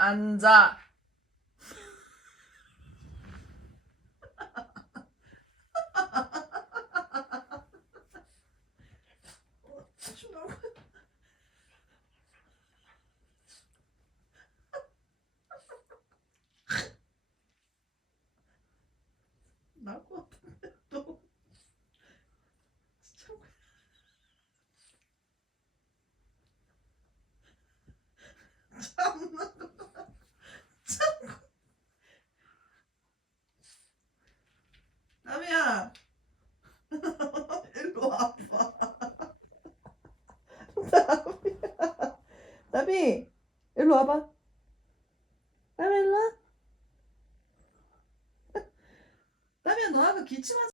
앉아. 나올 것 같은데 또. 참나. 나비야. 일로 와봐. 나비야. 나비.